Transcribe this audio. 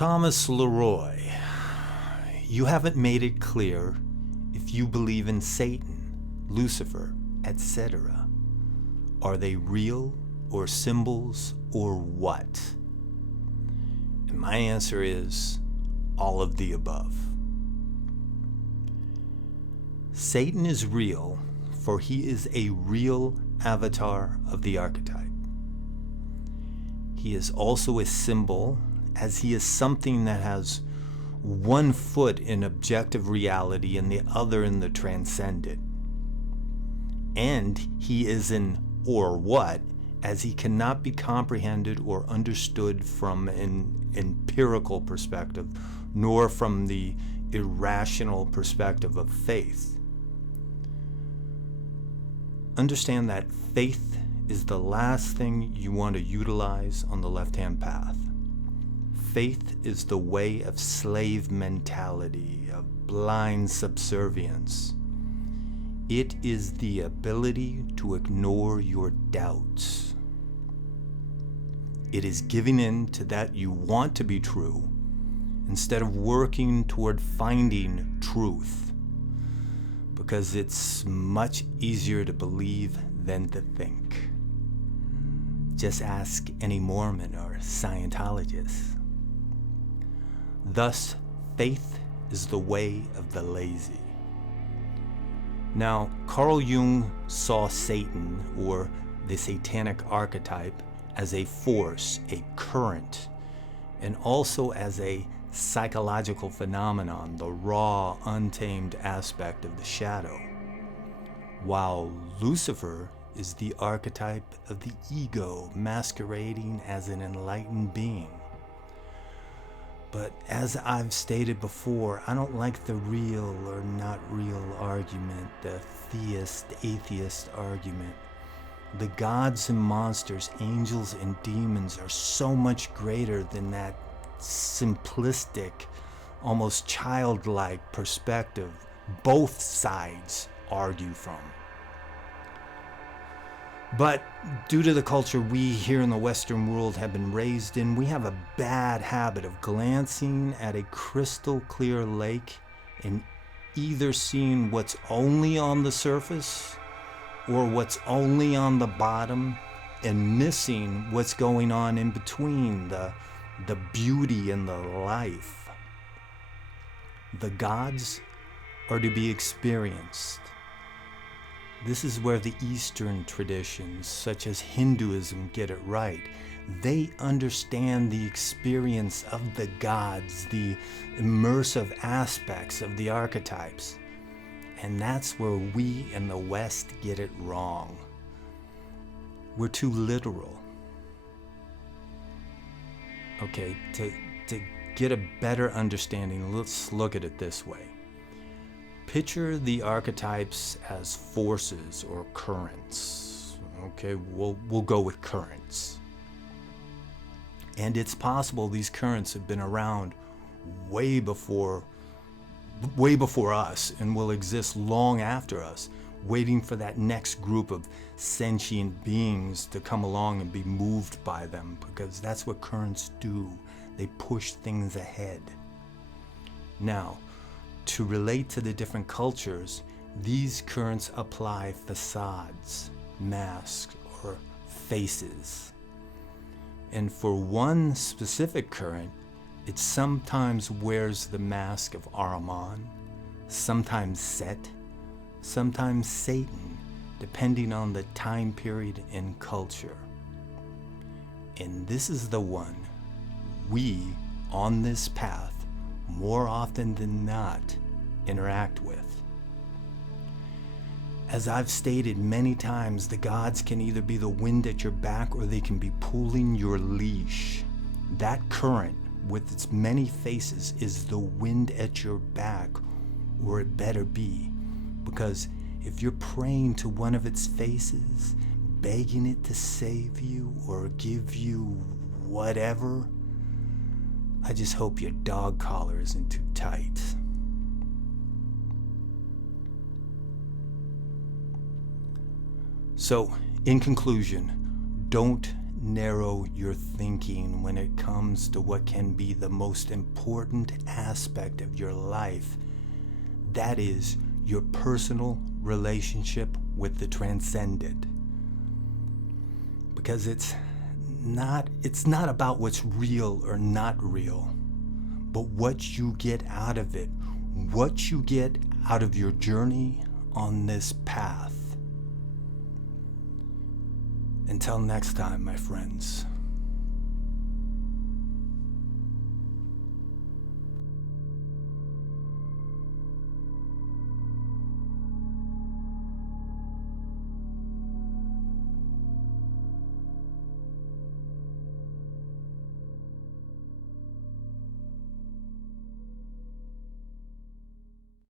Thomas LeRoy, you haven't made it clear if you believe in Satan, Lucifer, etc. Are they real or symbols or what? And my answer is all of the above. Satan is real, for he is a real avatar of the archetype. He is also a symbol, as he is something that has one foot in objective reality and the other in the transcendent. And he is an or what, as he cannot be comprehended or understood from an empirical perspective, nor from the irrational perspective of faith. Understand that faith is the last thing you want to utilize on the left-hand path. Faith is the way of slave mentality, of blind subservience. It is the ability to ignore your doubts. It is giving in to that you want to be true instead of working toward finding truth, because it's much easier to believe than to think. Just ask any Mormon or Scientologist. Thus, faith is the way of the lazy. Now, Carl Jung saw Satan, or the satanic archetype, as a force, a current, and also as a psychological phenomenon, the raw, untamed aspect of the shadow, while Lucifer is the archetype of the ego masquerading as an enlightened being. But as I've stated before, I don't like the real or not real argument, the theist-atheist argument. The gods and monsters, angels and demons are so much greater than that simplistic, almost childlike perspective both sides argue from. But due to the culture we here in the Western world have been raised in, we have a bad habit of glancing at a crystal clear lake and either seeing what's only on the surface or what's only on the bottom, and missing what's going on in between, the beauty and the life. The gods are to be experienced. This is where the Eastern traditions, such as Hinduism, get it right. They understand the experience of the gods, the immersive aspects of the archetypes. And that's where we in the West get it wrong. We're too literal. Okay, to get a better understanding, let's look at it this way. Picture the archetypes as forces or currents. Okay, we'll go with currents. And it's possible these currents have been around way before us and will exist long after us, waiting for that next group of sentient beings to come along and be moved by them, because that's what currents do. They push things ahead. Now, to relate to the different cultures, these currents apply facades, masks, or faces. And for one specific current, it sometimes wears the mask of Ahriman, sometimes Set, sometimes Satan, depending on the time period and culture. And this is the one we, on this path, more often than not, interact with. As I've stated many times, the gods can either be the wind at your back or they can be pulling your leash. That current, with its many faces, is the wind at your back, or it better be, because if you're praying to one of its faces, begging it to save you or give you whatever, I just hope your dog collar isn't too tight. So, in conclusion, don't narrow your thinking when it comes to what can be the most important aspect of your life. That is your personal relationship with the transcendent. Because it's not about what's real or not real, but what you get out of it, what you get out of your journey on this path. Until next time, my friends.